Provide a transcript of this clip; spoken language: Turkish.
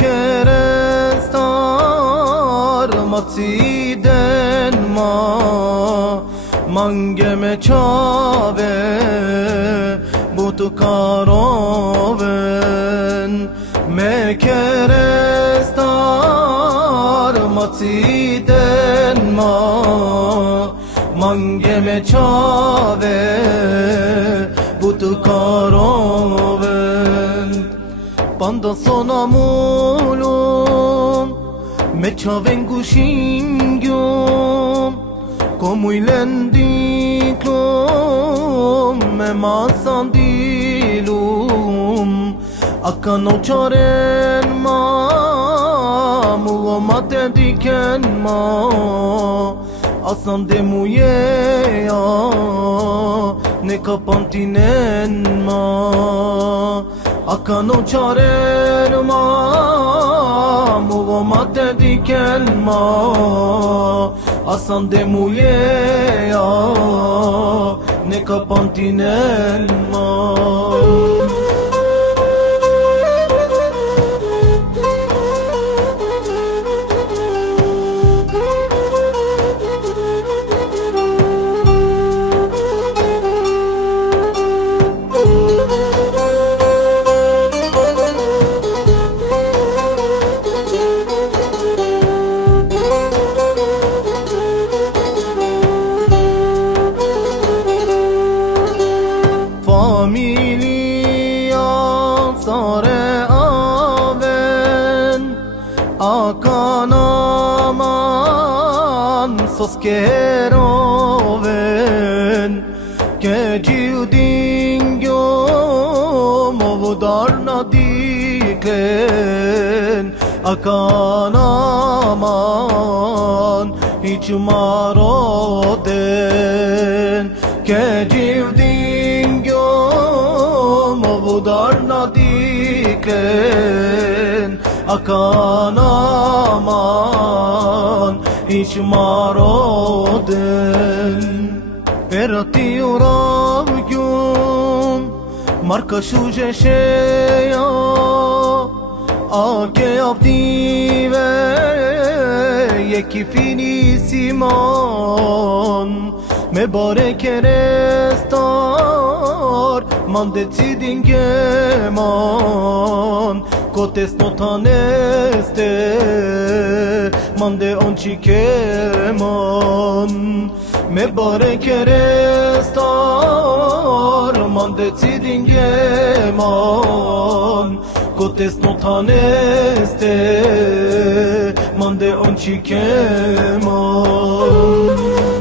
kerestار maciden mangeme çave butu karoven me kerestار maciden mangeme çave butu karoven panda sonamulum me çaven gushingyum komuilendiklum me masandilum akano çaren ma muamate diken ma asan demuye ya ne kapantinen ma akano çaren ma muamate diken ma asan demuye ya ne kapantinen ma sare aven akanaman soskeroven ke jiudingyo movudarna diken akanaman hiç maroden ke jiudingyo movudarna diken akanaman hiç maroden erati uravgyum marka şuje sheya ake avdive yeki finisiman me bare kerestar man decidin geman kotes notaneste man de onchikeman me bare kerestar man decidin geman kotes notaneste man de onchikeman